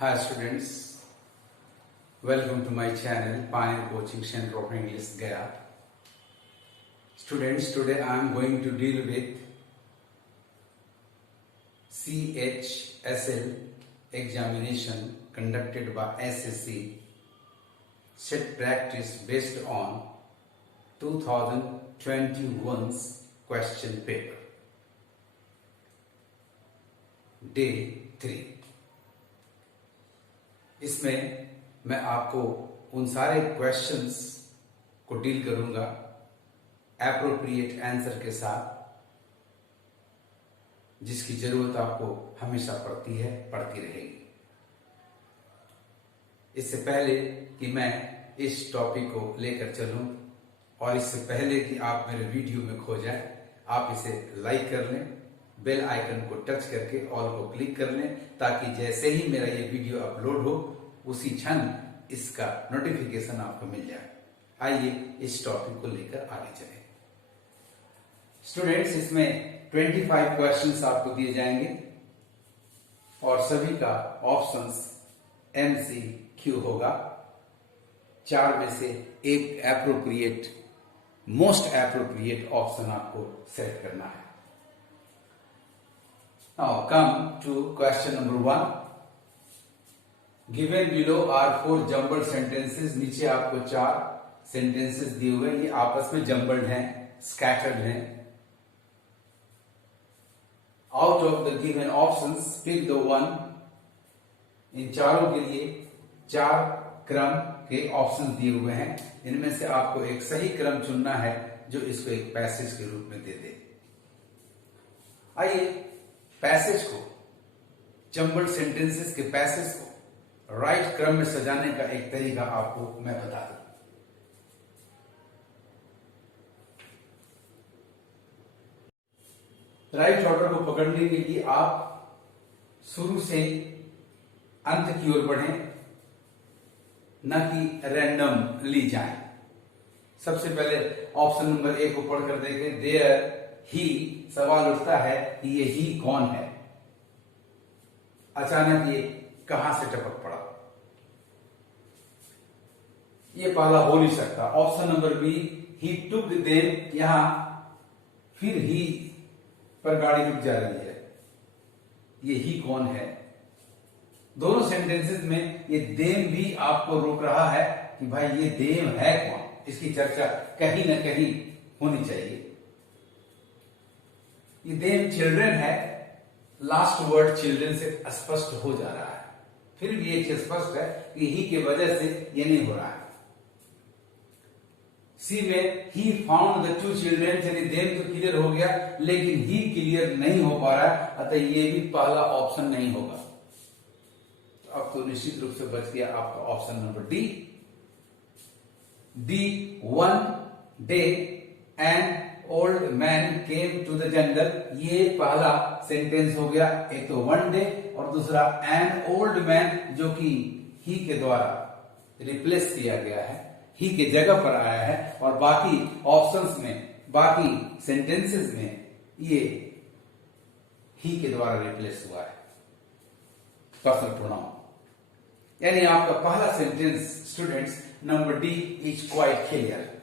Hi students, welcome to my channel Pioneer Coaching Center of English Gaya. Students, today I am going to deal with CHSL examination conducted by SSC set practice based on 2021's question paper. Day 3. इसमें मैं आपको उन सारे questions को deal करूंगा appropriate answer के साथ, जिसकी जरूरत आपको हमेशा पड़ती है, पड़ती रहेगी। इससे पहले कि मैं इस टॉपिक को लेकर चलूं और इससे पहले कि आप मेरे वीडियो में खो जाएं, आप इसे लाइक कर लें, बेल आइकन को टच करके ऑल को क्लिक कर लें, ताकि जैसे ही मेरा ये वीडियो अपलोड हो उसी क्षण इसका नोटिफिकेशन आपको मिल जाए। आइए इस टॉपिक को लेकर आगे चलें। स्टूडेंट्स, इसमें 25 क्वेश्चंस आपको दिए जाएंगे और सभी का ऑप्शंस MCQ होगा। 4 में से एक एप्रोप्रिएट, मोस्ट एप्रोप्रिएट ऑप्शन आपको सेलेक्ट करना है। Now come to question number 1. Given below are 4 jumbled sentences. नीचे आपको 4 sentences दिए हुए, ये आपस में jumbled हैं, scattered हैं। Out of the given options, pick the one. इन चारों के लिए 4 क्रम के ऑप्शंस दिए हुए हैं। इनमें से आपको एक सही क्रम चुनना है जो इसको एक पैसेज के रूप में दे दे। आइए पैसेज को, जम्बल्ड सेंटेंसेस के पैसेज को राइट क्रम में सजाने का एक तरीका आपको मैं बता दूं। राइट ऑर्डर को पकड़ने के लिए आप शुरू से अंत की ओर बढ़ें, न कि रैंडमली जाएं। सबसे पहले ऑप्शन नंबर 1 को पढ़कर देखें। देयर ही, सवाल उठता है कि ये ही कौन है। अचानक ये कहां से टपक पड़ा, ये पहला हो नहीं सकता। ऑप्शन नंबर बी, ही टुक देम, यहां फिर ही पर गाड़ी रुक जा रही है, ये ही कौन है। दोनों सेंटेंसेस में ये देम भी आपको रोक रहा है कि भाई ये देम है कौन, इसकी चर्चा कहीं ना कहीं होनी चाहिए। ये देम चिल्ड्रन है, लास्ट वर्ड चिल्ड्रन से स्पष्ट हो जा रहा है, फिर भी एक स्पष्ट है कि ही के वजह से ये नहीं हो रहा है। सी में ही फाउंड द 2 चिल्ड्रन, यानी देम तो क्लियर हो गया लेकिन ही क्लियर नहीं हो पा रहा है, अतः ये भी पहला ऑप्शन नहीं होगा। तो अब तो निश्चित रूप से बच गया आपका option number D. one day an old man came to the jungle, ये पहला सेंटेंस हो गया। एक तो वन डे और दूसरा an old man, जो कि ही के द्वारा रिप्लेस किया गया है, ही के जगह पर आया है, और बाकी ऑप्शंस में, बाकी सेंटेंसेस में ये ही के द्वारा रिप्लेस हुआ है, पर्सनल प्रोनाउन। यानी आपका पहला sentence students number D is quite clear.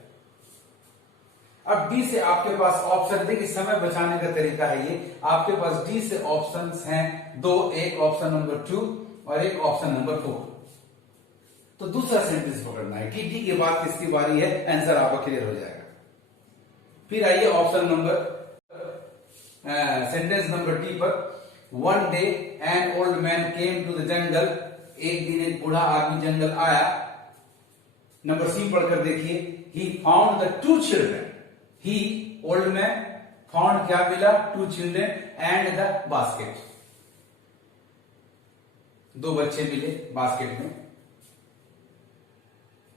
अब डी से आपके पास ऑप्शन, देखिए समय बचाने का तरीका है ये। आपके पास डी से ऑप्शंस हैं 2, एक ऑप्शन नंबर 2 और एक ऑप्शन नंबर 4। तो दूसरा सेंटेंस पकड़ना है कि डी के बाद किसकी बारी है, आंसर आपका क्लियर हो जाएगा। फिर आइए option number, sentence number D पर। One day an old man came to the jungle, एक दिन एक बूढ़ा आदमी जंगल आया। नंबर सी पढ़कर देखिए। He found the 2 children, he old man found क्या मिला, 2 चिल्ड्रन एंड द बास्केट, 2 बच्चे मिले बास्केट में।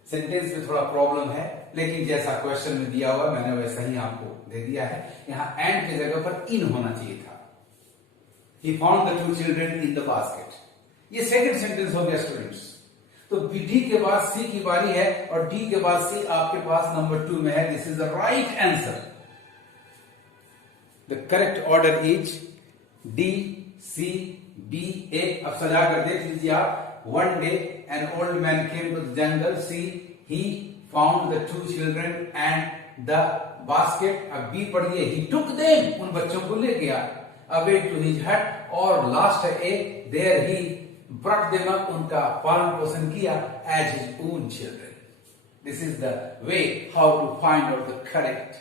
सेंटेंस में थोड़ा प्रॉब्लम है, लेकिन जैसा क्वेश्चन में दिया हुआ मैंने वैसा ही आपको दे दिया है। यहां एंड की जगह पर इन होना चाहिए था। He found the 2 children in the basket, ये सेकंड सेंटेंस हो गया स्टूडेंट्स। तो डी के बाद सी की बारी है और डी के बाद सी आपके पास नंबर 2 में है। This is the right answer. The correct order is D C B A. अब सजा कर देख लीजिए आप, one day an old man came to the jungle. See, he found the two children and the basket. अब B पढ़िए, he took them, उन बच्चों को ले गया away to his hut. और लास्ट है ए, there he brought them up, उनका पालन पोषण किया as his own children. This is the way how to find out the correct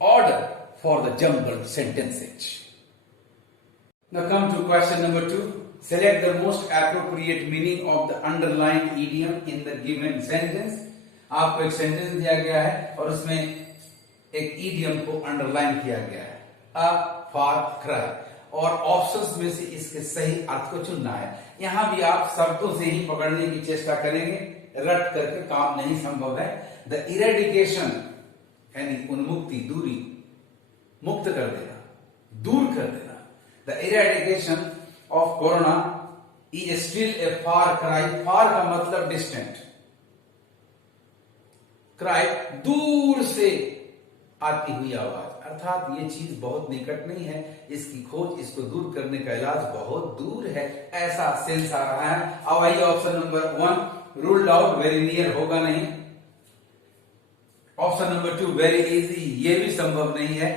order for the jumbled sentences. Now come to question number 2. Select the most appropriate meaning of the underlined idiom in the given sentence. आपको एक sentence दिया गया है और उसमें एक idiom को underline किया गया है, अ फॉर क्राई, और ऑप्शंस में से इसके सही अर्थ को चुनना है. यहां भी आप शब्दों से ही पकड़ने की चेष्टा करेंगे, रट करके काम नहीं संभव है. द इरेडिकेशन यानी उन्मुक्ति, दूरी, मुक्त कर देना, दूर कर देना. The eradication of corona is still a far cry. Far का मतलब डिस्टेंट, क्राई दूर से आती हुई आवाज, अर्थात ये चीज बहुत निकट नहीं है, इसकी खोज, इसको दूर करने का इलाज बहुत दूर है, ऐसा सेंस आ रहा है. अब आइए option number 1 ruled out, very near होगा नहीं. ऑप्शन नंबर 2 वेरी इजी, ये भी संभव नहीं है.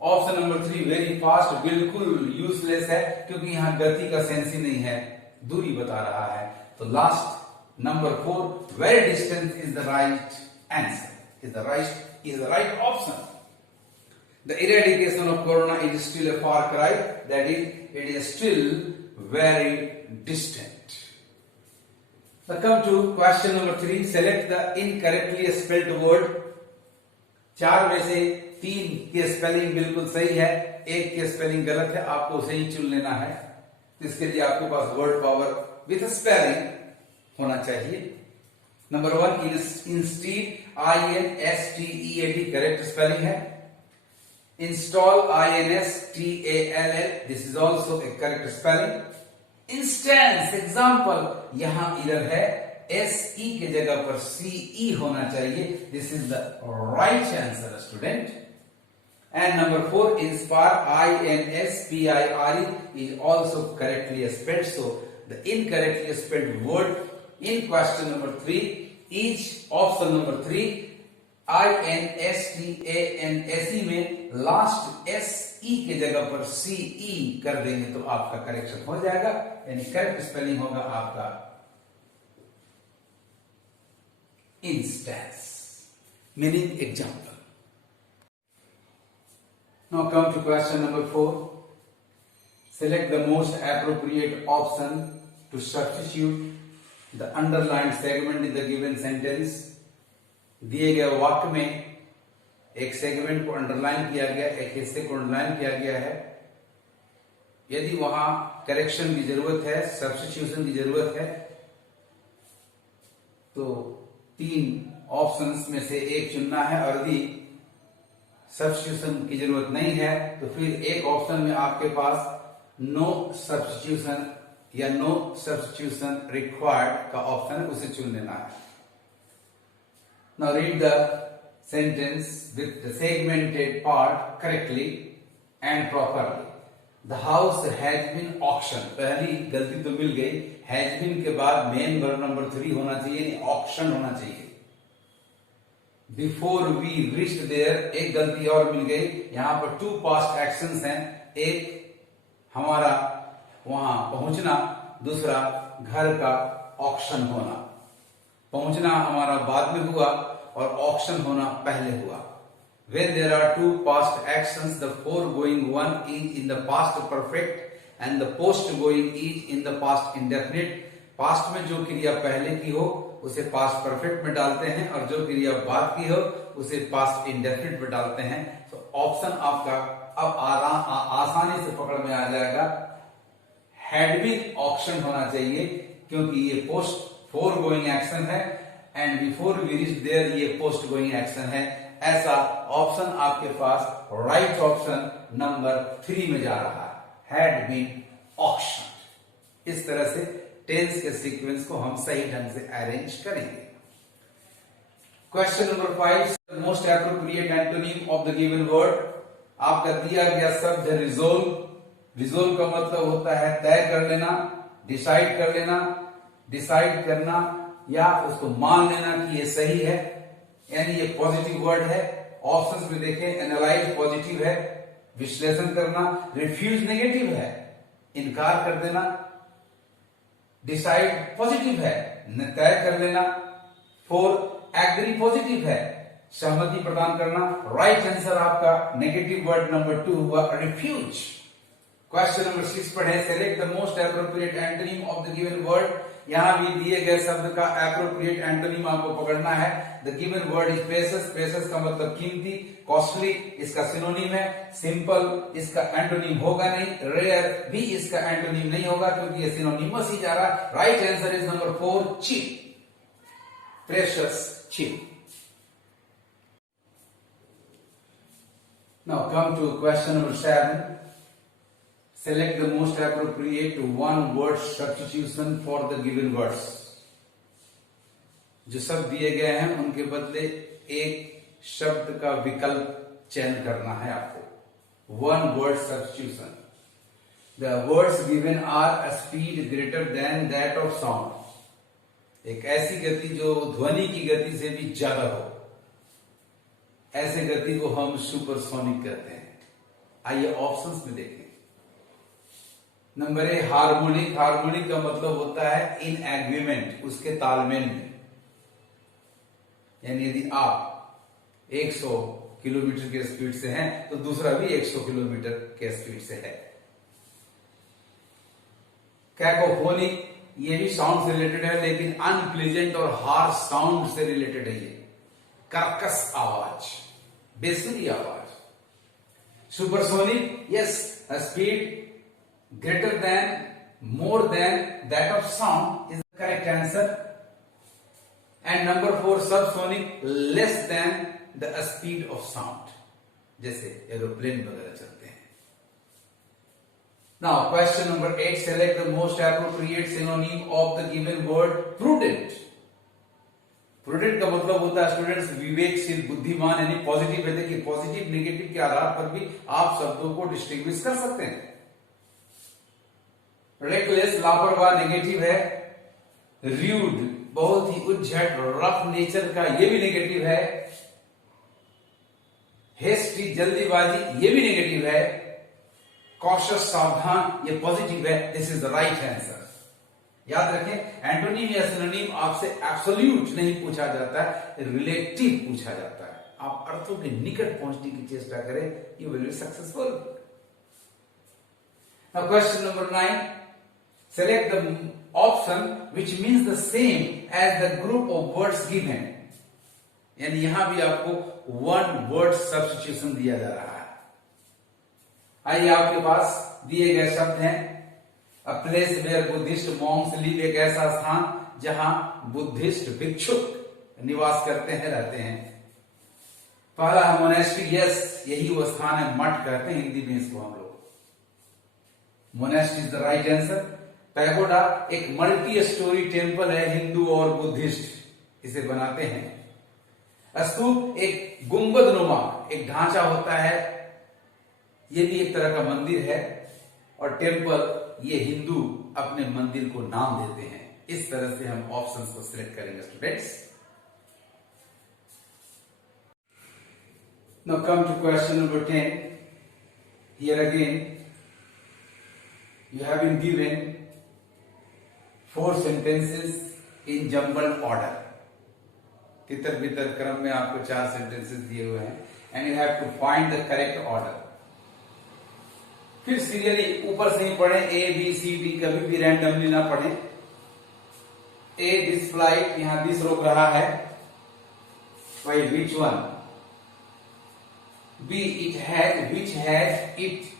ऑप्शन नंबर 3 वेरी फास्ट, बिल्कुल यूजलेस है क्योंकि यहां गति का सेंस ही नहीं है, दूरी बता रहा है. तो last number 4 very distant is the right answer, is the right option. The eradication of corona is still a far cry, that is, it is still very distant. Now come to question number 3. Select the incorrectly spelled word. 4 में से 3 की spelling बिल्कुल सही है, 1 की spelling गलत है, आपको उसे ही चुन लेना है. तो इसके लिए आपके पास वर्ड पावर विथ स्पेलिंग होना चाहिए. Number 1 instead, INSTEAD correct spelling है. Install, INSTALL, this is also a correct spelling. Instance, example, यहां इधर है SE के जगह पर CE होना चाहिए. This is the right answer student. And number 4 inspire, INSPIRE is also correctly spelled. So the incorrectly spelled word in question number 3 is option number 3 INSTANSE में last SE के जगह पर CE कर देंगे तो आपका करेक्शन हो जाएगा, यानी करेक्ट स्पेलिंग होगा आपका instance, meaning example. Now come to question number 4. Select the most appropriate option to substitute the underlined segment in the given sentence. दिए गए वाक्य में एक सेगमेंट को अंडरलाइन किया गया, एक हिस्से को अंडरलाइन किया गया है. यदि वहां करेक्शन की जरूरत है, सब्स्टिट्यूशन की जरूरत है, तो 3 ऑप्शंस में से एक चुनना है, और यदि सब्स्टिट्यूशन की जरूरत नहीं है तो फिर एक ऑप्शन में आपके पास नो सब्स्टिट्यूशन या नो सब्स्टिट्यूशन रिक्वायर्ड का ऑप्शन है, उसे चुन लेना है. Now read the sentence with the segmented part correctly and properly. The house has been auction, पहली गलती तो मिल गई, हैज बीन के बाद मेन वर्ब नंबर 3 होना चाहिए, ऑक्शन होना चाहिए. बिफोर वी रीच्ड देयर, एक गलती और मिल गई, यहां पर 2 पास्ट एक्शंस हैं, एक हमारा वहां पहुंचना, दूसरा घर का ऑक्शन होना. पहुंचना हमारा बाद में हुआ और ऑक्शन होना पहले हुआ. When there are 2 past actions, the foregoing one is in the past perfect and the postgoing is in the past indefinite. Past में जो क्रिया पहले की हो उसे पास्ट परफेक्ट में डालते हैं, और जो क्रिया बाद की हो उसे पास्ट इंडेफिनिट में डालते हैं. तो ऑप्शन आपका अब आसानी से पकड़ में आ जाएगा. हैड बीन ऑक्शन होना चाहिए क्योंकि ये पोस्ट फोर गोइंग एक्शन है, and before we reach there ये पोस्ट गोइंग एक्शन है. ऐसा ऑप्शन आपके पास राइट ऑप्शन नंबर 3 में जा रहा है, हैड बीन ऑक्शन. इस तरह से टेंस के सीक्वेंस को हम सही ढंग से अरेंज करेंगे. Question number 5, most appropriate antonym of the given word. आपका दिया गया शब्द है रिजोल्व. रिजोल्व का मतलब होता है तय कर लेना, डिसाइड कर लेना, डिसाइड करना या उसको मान लेना कि ये सही है, यानी ये पॉजिटिव वर्ड है। ऑप्शंस में देखें, एनालाइज पॉजिटिव है, विश्लेषण करना, रिफ्यूज नेगेटिव है, इनकार कर देना, डिसाइड पॉजिटिव है, तय कर लेना, 4 एग्री पॉजिटिव है, सहमति प्रदान करना। राइट आंसर आपका नेगेटिव वर्ड नंबर 2 हुआ रिफ्यूज। क्वेश्चन नंबर 6 पढ़े, select the most appropriate antonym of the given word. यहां भी दिए गए शब्द का एप्रोप्रिएट एंटोनिम आपको पकड़ना है। The given word is precious, precious का मतलब कीमती, कॉस्टली इसका सिनोनिम है, सिंपल इसका एंटोनिम होगा नहीं, रेयर भी इसका एंटोनिम नहीं होगा क्योंकि ये सिनोनिमस ही जा रहा। Right answer is number 4 cheap, precious, cheap. Now come to question number 7. Select the most appropriate one word substitution for the given words. जो शब्द दिए गए हैं उनके बदले एक शब्द का विकल्प चयन करना है आपको। One word substitution. The words given are a speed greater than that of sound. एक ऐसी गति जो ध्वनि की गति से भी ज्यादा हो, ऐसे गति को हम सुपरसोनिक कहते हैं। आइए ऑप्शंस में देखें। नंबर ए हार्मोनिक। हार्मोनिक का मतलब होता है इन एग्रीमेंट, उसके तालमेल में। यानी यदि आप 100 किलोमीटर के स्पीड से हैं तो दूसरा भी 100 किलोमीटर के स्पीड से है। कैकोफोनिक, ये भी साउंड से रिलेटेड है लेकिन अनप्लीजेंट और हार्श साउंड से रिलेटेड है। ये कर्कश आवाज, बेसुरी आवाज। Supersonic, yes, speed greater than, more than that of sound is the correct answer. And number 4 subsonic, less than the speed of sound, जैसे एरोप्लेन वगैरह चलते हैं। Now question number 8, select the most appropriate synonym of the given word prudent. Prudent का मतलब होता है students विवेकशील, बुद्धिमान, यानी पॉजिटिव है। देखिए पॉजिटिव नेगेटिव के आधार पर भी आप शब्दों को डिस्टिंग्विश कर सकते हैं। रेकलेस लापरवाह नेगेटिव है। र्यूड बहुत ही उज्झट रफ नेचर का, ये भी नेगेटिव है। हेस्टी जल्दीबाजी, ये भी नेगेटिव है। कॉशियस सावधान, ये पॉजिटिव है। This is the right answer. याद रखें, एंटोनिम या सिनोनिम आपसे एब्सोल्यूट नहीं पूछा जाता है, रिलेटिव पूछा जाता है। आप अर्थों के निकट पहुंचने की चेष्टा करें, you will be successful. Now question number 9, select the option which means the same as the group of words given. यानी यहां भी आपको one word substitution दिया जा रहा है। आइए आपके पास दिए गए शब्द हैं। A place where Buddhist monks live, एक ऐसा स्थान जहां बुद्धिस्ट भिक्षुक निवास करते हैं, रहते हैं। पहला है मोनेस्ट्री, यस, यही वो स्थान है, मठ कहते हैं हिंदी में इसको हम लोग। Monastery is the right answer. Pagoda एक मल्टी स्टोरी टेम्पल है, हिंदू और बुद्धिस्ट इसे बनाते हैं। स्तूप एक गुंबद नुमा एक ढांचा होता है, यह भी एक तरह का मंदिर है। और टेम्पल, ये हिंदू अपने मंदिर को नाम देते हैं। इस तरह से हम ऑप्शंस को सिलेक्ट करेंगे students. Now come to question number 10। Here again you have been given 4 sentences in jumbled order. तितर बितर क्रम में आपको 4 सेंटेंसेस दिए हुए हैं and you have to find the correct order. फिर सीरियली ऊपर से ही पढ़े, A B C D, कभी भी रैंडमली ना पढ़े। A this flight, यहां दिस रोक रहा है, भाई which one? B it has, which has it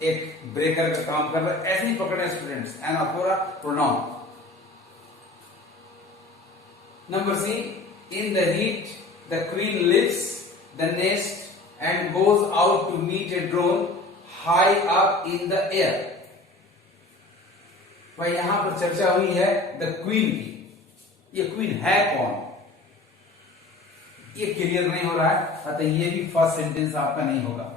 एक ब्रेकर का काम कर रहा है। ऐसे ही पकड़े students, anaphora pronoun. Number C, in the heat the queen leaves the nest and goes out to meet a drone high up in the air. भाई यहां पर चर्चा हुई है द क्वीन की। ये क्वीन है कौन, ये क्लियर नहीं हो रहा है, अतः ये भी फर्स्ट सेंटेंस आपका नहीं होगा।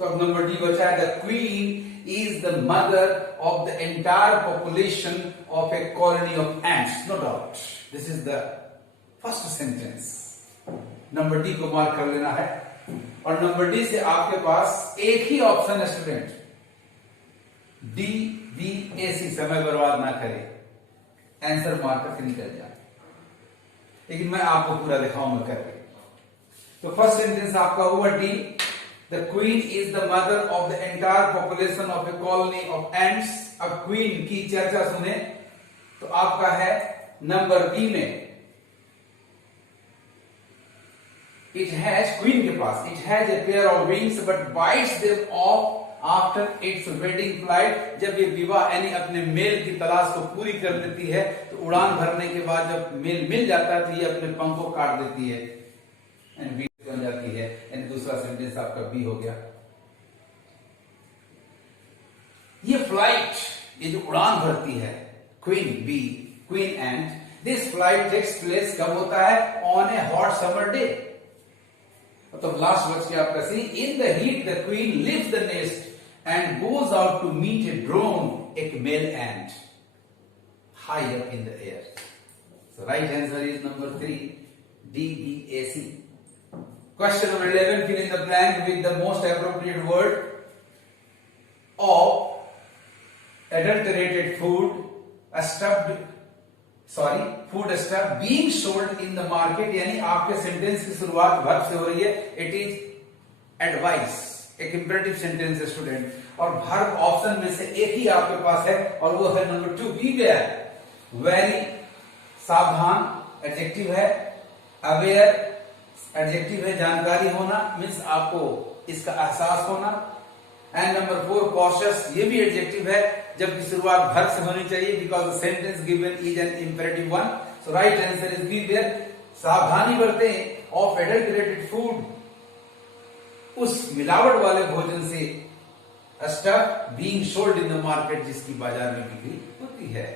तो अब नंबर डी बचा है, the queen is the mother of the entire population of a colony of ants. No doubt this is the first sentence. Number D को मार्क कर लेना है, और नंबर डी से आपके पास एक ही ऑप्शन है स्टूडेंट, डी बी ए सी। समय बर्बाद ना करें, आंसर मार्क करके निकल जाए, लेकिन मैं आपको पूरा दिखाऊंगा करके। तो फर्स्ट सेंटेंस आपका हुआ D, the queen is the mother of the entire population of a colony of ants. अब क्वीन की चर्चा सुने तो आपका है नंबर बी में, इट हैज, क्वीन के पास, it has a pair of wings but bites them off after its wedding flight. जब ये विवाह यानी अपने मेल की तलाश को पूरी कर देती है तो उड़ान भरने के बाद जब मेल मिल जाता है तो ये अपने पंख को काट देती है, बी बन जाती है। यानी दूसरा सेंटेंस आपका बी हो गया। ये फ्लाइट, ये जो उड़ान भरती है, queen B, queen ant, this flight takes place कब होता है? On a hot summer day. तो लास्ट बच गया आपका C, in the heat the queen leaves the nest and goes out to meet a drone, a male ant, high up in the air. So right answer is number 3, D, B, A, C. Question number 11, fill in the blank with the most appropriate word of adulterated food, food stuff being sold in the market। यानी आपके sentence की शुरुआत verb से हो रही है, it is advice, एक imperative sentence है स्टूडेंट, और वर्ब ऑप्शन में से एक ही आपके पास है और वो है नंबर 2, बी गया है। वेरी, सावधान, एडजेक्टिव है। अवेयर, एडजेक्टिव है, जानकारी होना, मीन्स आपको इसका एहसास होना। एंड नंबर 4, कॉशियस, ये भी एडजेक्टिव है, जबकि शुरुआत वर्ब से होनी चाहिए, because the sentence given is an imperative one. So right answer is B there. सावधानी बरतें ऑफ एडल्टरेटेड फूड, उस मिलावट वाले भोजन से, stuff being sold in the market, जिसकी बाजार में बिक्री होती है।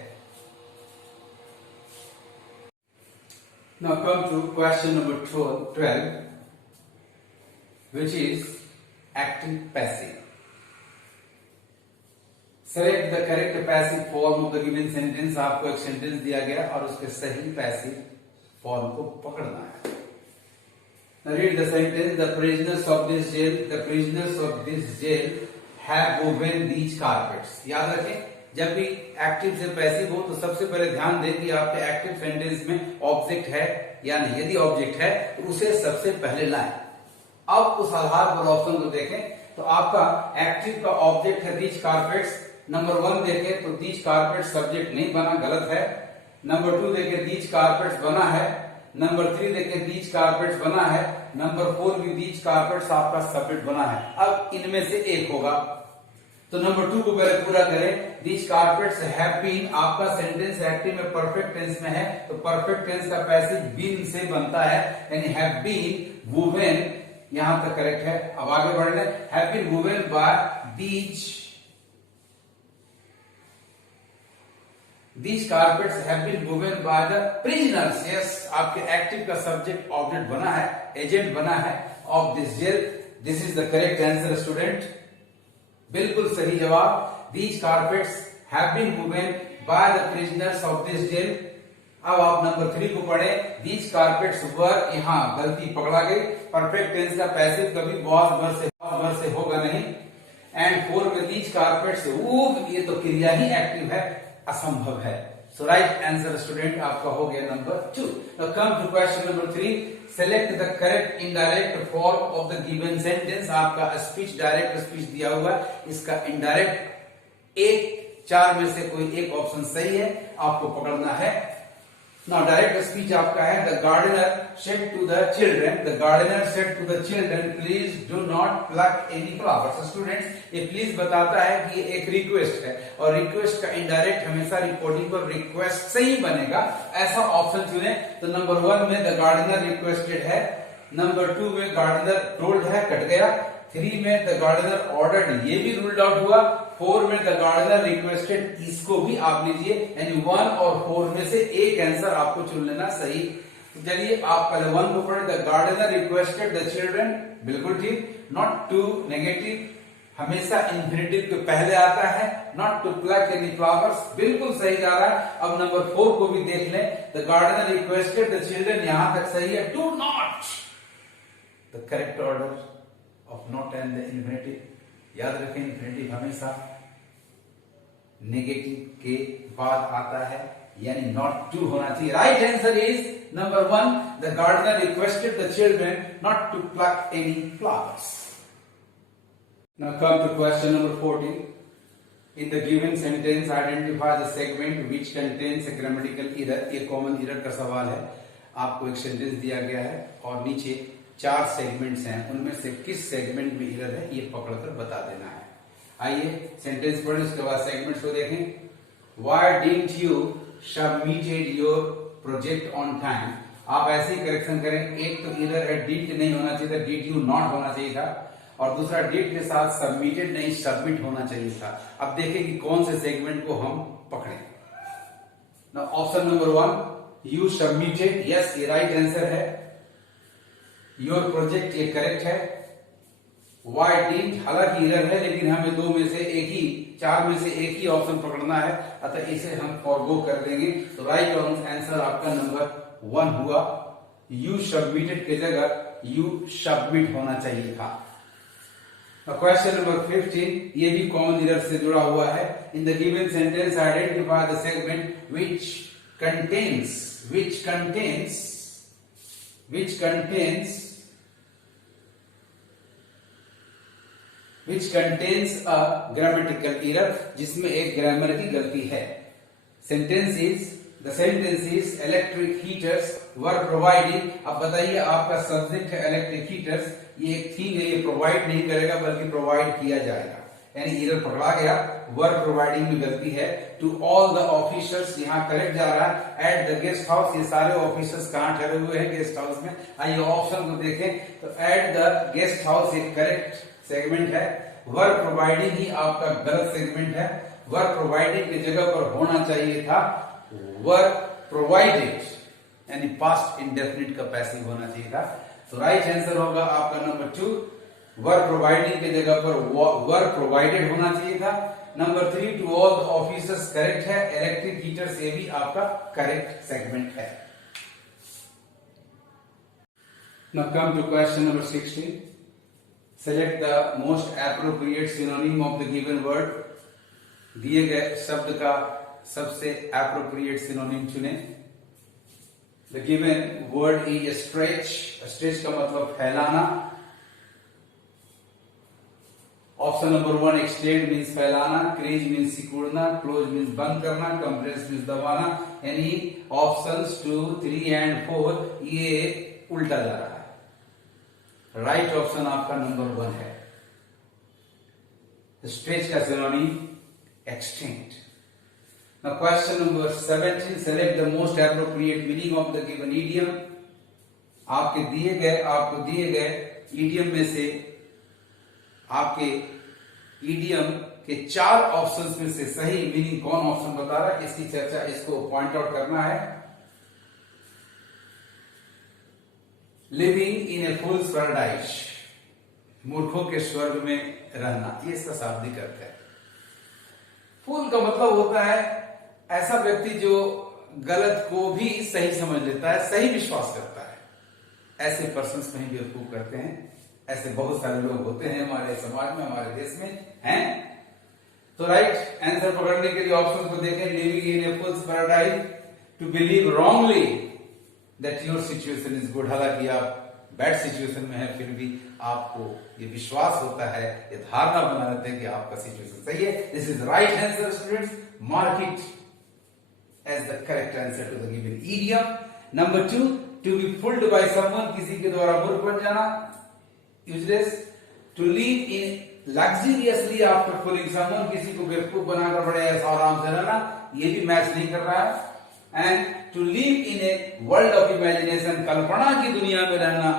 Now come to question number 12, which is active passive. Select the correct passive form of the given sentence। आपको एक सेंटेंस दिया गया और उसके सही पैसिव फॉर्म को पकड़ना है। Now read the sentence, the prisoners of this jail have woven these carpets। याद रखें, जब भी एक्टिव से पैसिव हो तो सबसे पहले ध्यान दें कि आपके एक्टिव सेंटेंस में ऑब्जेक्ट है या नहीं। यदि ऑब्जेक्ट है तो उसे सबसे पहले लाएं। अब उस आधार पर ऑप्शन को देखें तो आपका एक्टिव का ऑब्जेक्ट है दीज कारपेट्स। नंबर 1 देखें तो दीज कारपेट सब्जेक्ट नहीं बना, गलत है। नंबर 2 देखें दीज कारपेट्स बना है। नंबर 3 देखें दीज कारपेट्स बना है। नंबर 4 भी दीज कारपेट्स आपका सब्जेक्ट बना है। अब इनमें से एक होगा, तो नंबर 2 को पहले पूरा करें। दीज कारपेट्स हैव बीन, आपका सेंटेंस एक्टिव में परफेक्ट टेंस में है, तो परफेक्ट टेंस का पैसिव बीन से बनता है, यानी हैव बीन वुवेन, यहां तक करेक्ट है। अब आगे बढ़ रहे, have been woven by These carpets have been woven by the prisoners। Yes, आपके एक्टिव का सब्जेक्ट ऑब्जेक्ट बना है, एजेंट बना है of this jail. This is the correct answer student, बिल्कुल सही जवाब। These carpets have been woven by the prisoners of this jail। अब आप नंबर 3 को पढ़े, These carpets were, यहाँ गलती पकड़ा गई, परफेक्ट टेंस का पैसिव कभी was verb से होगा नहीं। एंड 4 में These carpets wove, ये तो क्रिया ही एक्टिव है, असंभव है। सो राइट आंसर स्टूडेंट आपका हो गया number 2। Now come to question number 3, select the correct indirect form of the given sentence. आपका स्पीच डायरेक्ट स्पीच दिया हुआ, इसका इनडायरेक्ट एक 4 में से कोई एक ऑप्शन सही है, आपको पकड़ना है। नाउ डायरेक्ट स्पीच आपका है, the gardener said to the children please do not pluck any flowers. Students, ये प्लीज बताता है कि ये एक रिक्वेस्ट है, और रिक्वेस्ट का इनडायरेक्ट हमेशा रिपोर्टिंग पर रिक्वेस्ट से ही बनेगा, ऐसा ऑप्शन चुने। तो नंबर 1 में द गार्डनर रिक्वेस्टेड है, नंबर 2 में गार्डनर टोल्ड है, कट गया। 3 में द गार्डनर ऑर्डर्ड, ये भी रूल्ड आउट हुआ। 4 में द गार्डनर रिक्वेस्टेड, इसको भी आप लीजिए, यानी 1 और 4 में से एक आंसर आपको चुन लेना सही। तो चलिए आप पहले 1 को पढ़े, the gardener requested the children, बिल्कुल ठीक। नॉट टू नेगेटिव हमेशा इंफिनिटिव के पहले आता है, not to pluck any flowers, बिल्कुल सही जा रहा है। अब नंबर 4 को भी देख लें, the gardener requested the children, यहां तक सही है। Do not, the correct order of not and the infinitive, याद रखें इंफिनिटिव हमेशा नेगेटिव के बाद आता है, यानी नॉट टू होना चाहिए। Right answer is number 1, the gardener requested the children not to pluck any flowers. Now come to question number 14. In the given sentence, identify the segment which contains a grammatical error. ये common error का सवाल है। आपको एक sentence दिया गया है और नीचे 4 सेगमेंट्स हैं, उनमें से किस सेगमेंट में एरर है ये पकड़कर बता देना है। आइए सेंटेंस पढ़ें, उसके बाद सेगमेंट्स को देखें। Why didn't you submitted your project on time? आप ऐसे ही करेक्शन करें। एक तो एरर है, डिड नहीं होना चाहिए था, डिड यू नॉट होना चाहिए था, और दूसरा डिड के साथ सबमिटेड नहीं सबमिट होना चाहिए था। अब देखें कि कौन से सेगमेंट को हम पकड़ें। Now option number 1, you submitted, yes ये राइट आंसर है। योर प्रोजेक्ट ये करेक्ट है। वाई डिड हालांकि एरर है, लेकिन हमें 2 में से एक ही, 4 में से एक ही ऑप्शन पकड़ना है, अतः इसे हम फॉरगो कर देंगे। तो राइट आंसर आपका नंबर 1 हुआ। यू सबमिटेड की जगह यू सबमिट होना चाहिए था। क्वेश्चन नंबर 15, ये भी कॉमन एरर से जुड़ा हुआ है। In the given sentence identify the segment which contains a grammatical error, जिसमें एक ग्रामर की गलती है। The sentence is electric heaters were providing। अब बताइए आपका सब्जेक्ट है इलेक्ट्रिक हीटर्स, ये एक थिंग है, ये प्रोवाइड नहीं करेगा बल्कि प्रोवाइड किया जाएगा, यानी एरर पकड़ा गया। वर प्रोवाइडिंग में गलती है। टू ऑल द ऑफिसर्स, यहाँ करेक्ट जा रहा है। एट द गेस्ट हाउस, ये सारे ऑफिसर्स कहाँ ठहरे हुए हैं? गेस्ट हाउस में। आइए ऑप्शन को देखें, तो एट द गेस्ट हाउस एक करेक्ट सेगमेंट है। वर प्रोवाइडिंग ही आपका गलत सेगमेंट है। वर प्रोवाइडिंग की जगह पर होना चाहिए था वर प्रोवाइडेड, यानी पास्ट इंडेफिनिट का पैसिव होना चाहिए था। तो राइट आंसर होगा आपका नंबर 2, वर प्रोवाइडिंग की जगह पर वर प्रोवाइडेड होना चाहिए था। Number 3, to all the officers correct है। इलेक्ट्रिक हीटर से भी आपका करेक्ट सेगमेंट है। Now come to question number 16. Select the most appropriate synonym of the given word. दिए गए शब्द का सबसे एप्रोप्रिएट सिनोनिम चुने। The given word is stretch. Stretch का मतलब फैलाना। ऑप्शन नंबर 1, एक्सटेंड मीन्स फैलाना, क्रीज मीन्स सिकुड़ना, क्लोज मीन्स बंद करना, कंप्रेस मीन्स दबाना, यानी ऑप्शंस 2, 3 एंड 4 ये उल्टा जा रहा है। राइट ऑप्शन आपका नंबर 1 है। स्ट्रेच का synonym extend. Now question number 17, select the most appropriate meaning of the given idiom। आपको दिए गए idiom में से आपके idiom के 4 ऑप्शंस में से सही मीनिंग कौन ऑप्शन बता रहा है, इसकी चर्चा, इसको पॉइंट आउट करना है। Living in a fool's paradise, मूर्खों के स्वर्ग में रहना, ये इसका शाब्दिक अर्थ है। फूल का मतलब होता है ऐसा व्यक्ति जो गलत को भी सही समझ लेता है, सही विश्वास करता है। ऐसे पर्सन्स में ही बेवकूफ करते हैं। ऐसे बहुत सारे लोग होते हैं हमारे समाज में, हमारे देश में हैं। तो राइट आंसर पकड़ने के लिए ऑप्शन को देखें। Living in a fool's paradise, to believe wrongly that your situation is good. हालांकि आप बैड सिचुएशन में है, फिर भी आपको ये विश्वास होता है, ये धारणा बना लेते हैं कि आपका सिचुएशन सही है। This is right answer students, mark it as the correct answer to the given idiom. Number 2, to be fooled by someone, किसी के द्वारा मूर्ख बन जाना, useless. To live in luxuriously after fooling someone, किसी को बेवकूफ बनाकर बड़े ऐसा आराम से रहना, ये भी मैच नहीं कर रहा है। And to live in a world of imagination, कल्पना की दुनिया में रहना,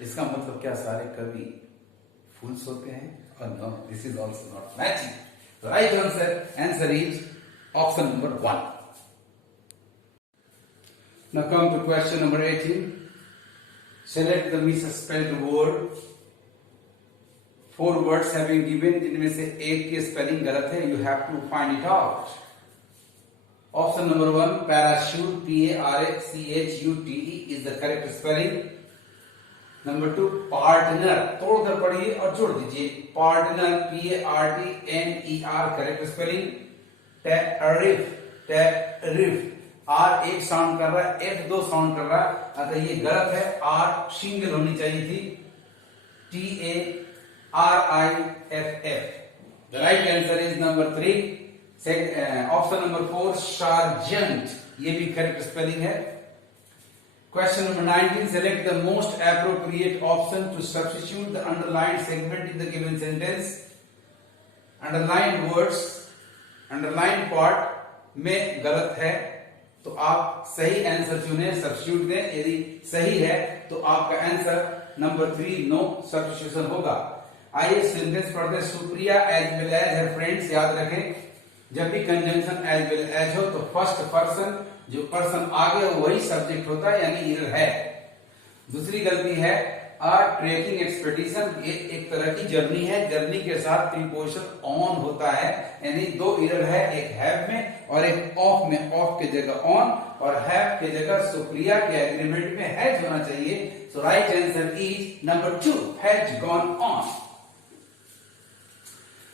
इसका मतलब क्या सारे कवि फूल्स होते हैं? और no, this is also not matching. The right answer is option number 1. Now come to question number 18. Select the misspelled word 4 words have been given, जिनमें से एक की स्पेलिंग गलत है. You have to find it out. Option number 1, parachute, P-A-R-A-C-H-U-T-E is the correct spelling. Number 2, partner, तोड़कर पढ़िए और जोड़ दीजिए. Partner, P-A-R-T-N-E-R, correct spelling. tariff, R एक साउंड कर रहा है, F 2 साउंड कर रहा है, अतः ये गलत है. R सिंगल होनी चाहिए थी. T-A-R-I-F-F. The right answer is number 3. Option number 4, sergeant, ये भी correct spelling है. Question number 19, select the most appropriate option to substitute the underlined segment in the given sentence. Underlined words, underlined part में गलत है तो आप सही answer चुने, सब्स्टिट्यूट दें. यदि सही है तो आपका आंसर नंबर 3, नो सब्स्टिट्यूशन होगा. आइए सेंटेंस पढ़ते. Supriya as well as her friends. याद रखें, जब भी कंजंक्शन एज वेल एज हो तो फर्स्ट पर्सन, जो पर्सन आगे हो वही सब्जेक्ट होता है, यानी इरर है. दूसरी गलती है अ ट्रेकिंग एक्सपेडिशन, ये एक तरह की जर्नी है. जर्नी के साथ प्रीपोजिशन ऑन होता है, यानी 2 इरर है, एक हैव में और एक ऑफ में. ऑफ के जगह ऑन और हैव के जगह सुप्रिया के एग्रीमेंट में हैज होना चाहिए. So right answer is number 2, has gone on.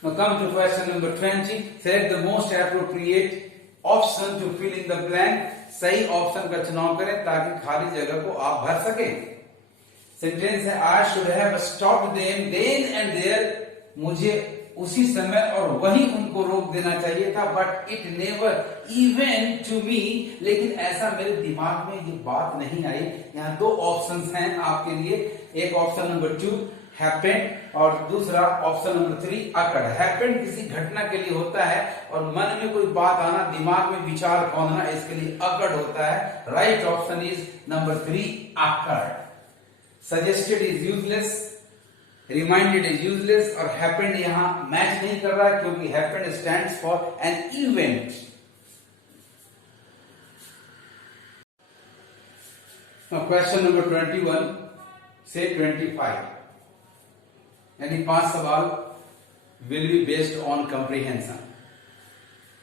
Now come to question number 20. Select the most appropriate option to fill in the blank. सही ऑप्शन का चुनाव करें ताकि खाली जगह को आप भर सके. सेंटेंस है I should have stopped them then and there. मुझे उसी समय और वहीं उनको रोक देना चाहिए था. But it never even to me. लेकिन ऐसा मेरे दिमाग में ये बात नहीं आई. यहाँ 2 ऑप्शंस हैं आपके लिए. एक ऑप्शन नंबर 2 happened और दूसरा ऑप्शन नंबर 3 occurred. happened किसी घटना के लिए होता है और मन में कोई बात आना, दिमाग में विचार पहुंचना, इसके लिए occurred होता है. Right option is number 3, occurred. suggested is useless, reminded is useless और happened यहां मैच नहीं कर रहा है क्योंकि happened stands for an event. Now question number 21 से 25, यानी 5 सवाल will be based on comprehension.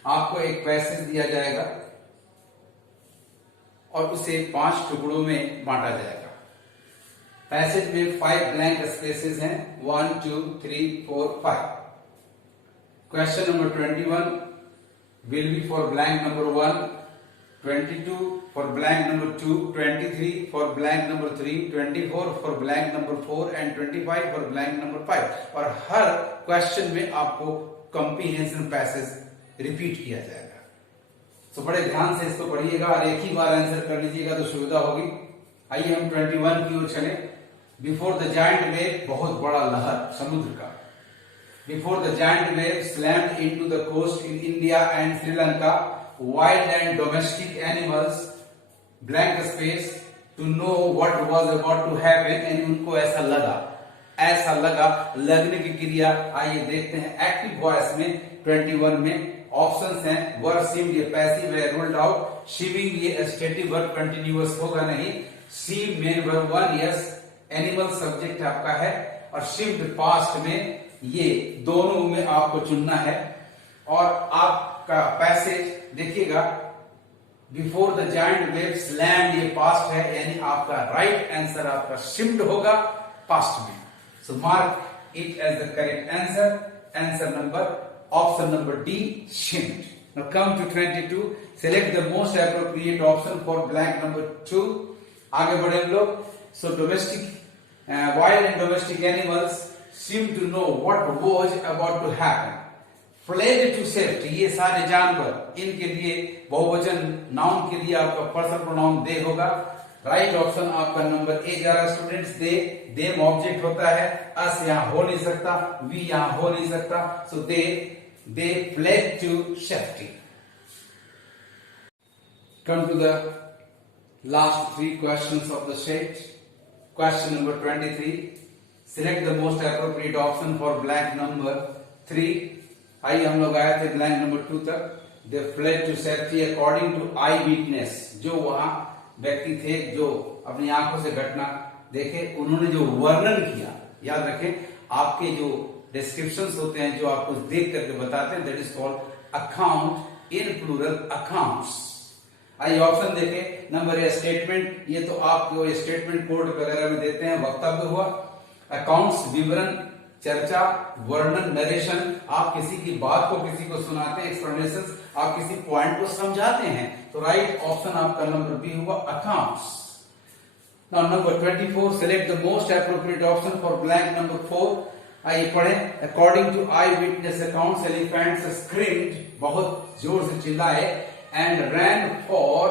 आपको एक पैसेज दिया जाएगा और उसे 5 टुकड़ों में बांटा जाएगा. पैसेज में 5 ब्लैंक स्पेसेस हैं, 1 2 3 4 5. Question number 21 will be for blank number 1, 22 for blank number 2, 23 for blank number 3, 24 for blank number 4 and 25 for blank number 5. और हर क्वेश्चन में आपको कंप्रीहेंशन पैसेज रिपीट किया जाएगा. तो बड़े ध्यान से इसको पढ़िएगा और एक ही बार आंसर कर लीजिएगा तो सुविधा होगी. आइए हम 21 की ओर चलें. बिफोर द जायंट वेव, बहुत बड़ा लहर समुद्र का. Before the giant wave slammed into the coast in India and Sri Lanka, wild and domestic animals blank space to know what was about to happen. and उनको ऐसा लगा, ऐसा लगा, लगने की क्रिया. आइए देखते हैं. एक्टिव वॉइस में 21 में ऑप्शंस हैं. वर्ब सीम ये पैसिव है, रूल्ड आउट. सीविंग ये स्टेटिव वर्ब, कंटिन्यूअस होगा नहीं. Seem main verb 1, yes. Animal subject आपका है और शिफ्ट पास्ट में, ये दोनों में आपको चुनना है. और आपका पैसेज देखिएगा, before the giant wave slammed ये पास्ट है, यानी आपका राइट आंसर आपका शिफ्ट होगा पास्ट में. So mark it as the correct answer. Answer number option number D, shift. Now come to 22. Select the most appropriate option for blank number 2. आगे बढ़े हम लोग. So domestic, wild and domestic animals seem to know what was about to happen. Fled to safety, ये सारे जानवर, इनके लिए बहुवचन नाउन के लिए आपका पर्सन प्रोनाउन दे होगा. राइट ऑप्शन आपका नंबर ए जा रहा है स्टूडेंट्स. दे, देम ऑब्जेक्ट होता है. अस यहां हो नहीं सकता, वी यहां हो नहीं सकता. सो दे fled to safety. Come to the last 3 questions of the set. Question number 23. Select the most appropriate option for blank number 3. आइए हम लोग आए थे ब्लैंक नंबर 2 तक. They fled to safety according to eye witness. जो वहां व्यक्ति थे जो अपनी आंखों से घटना देखे, उन्होंने जो वर्णन किया. याद रखें, आपके जो डिस्क्रिप्शंस होते हैं जो आपको देख करके बताते हैं, that is called account in plural accounts. आइए ऑप्शन देखें। नंबर ए स्टेटमेंट, ये तो आपको स्टेटमेंट कोड वगैरह में देते हैं, वक्तव्य हुआ। अकाउंट्स विवरण, चर्चा, वर्णन, नरेशन, आप किसी की बात को किसी को सुनाते हैं, एक्सप्लेनेशन, आप किसी पॉइंट को समझाते हैं। तो राइट ऑप्शन आपका नंबर बी हुआ accounts. Now number 24, select the most appropriate option for blank number 4। आइए पढ़ें। According to eye witness accounts, elephants screamed, बहुत जोर से चिल्लाए, एंड रैन फॉर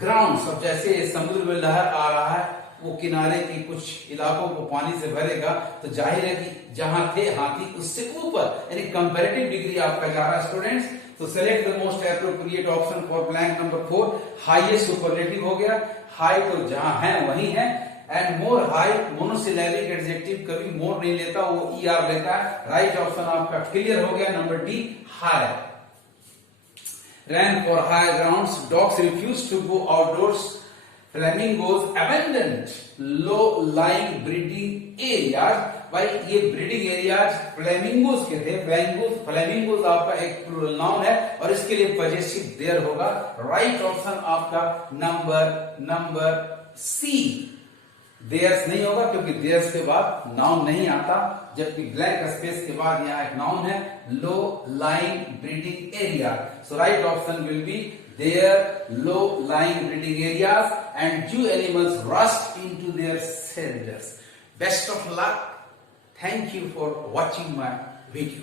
ग्राउंड्स। अब जैसे समुद्र में लहर आ रहा है, वो किनारे के कुछ इलाकों को पानी से भरेगा, तो जाहिर है कि जहां थे हाथी उससे ऊपर, यानी कंपैरेटिव डिग्री आपका जा रहा है स्टूडेंट्स। तो select the most appropriate option for blank number 4। Highest superlative हो गया, हाई तो जहां है वही है, एंड मोर हाई मोनोसिलैबिक एडजेक्टिव कभी मोर नहीं लेता, वो ईआर लेता है। राइट ऑप्शन आपका क्लियर हो गया, number D high. Ran for higher grounds, dogs refused to go outdoors, flamingos abandoned low-lying breeding areas। भाई ये ब्रीडिंग एरियाज फ्लेमिंगोज के थे। फ्लेमिंगोज आपका एक प्लूरल नाउन है और इसके लिए पजेसिव देयर होगा। राइट ऑप्शन आपका नंबर सी, देयर्स नहीं होगा क्योंकि देयर्स के बाद नाउन नहीं आता, जबकि ब्लैंक स्पेस के बाद यहाँ एक नाउन है, low lying breeding area. So right option will be their low lying breeding areas and zoo animals rust into their shelters. Best of luck, thank you for watching my video.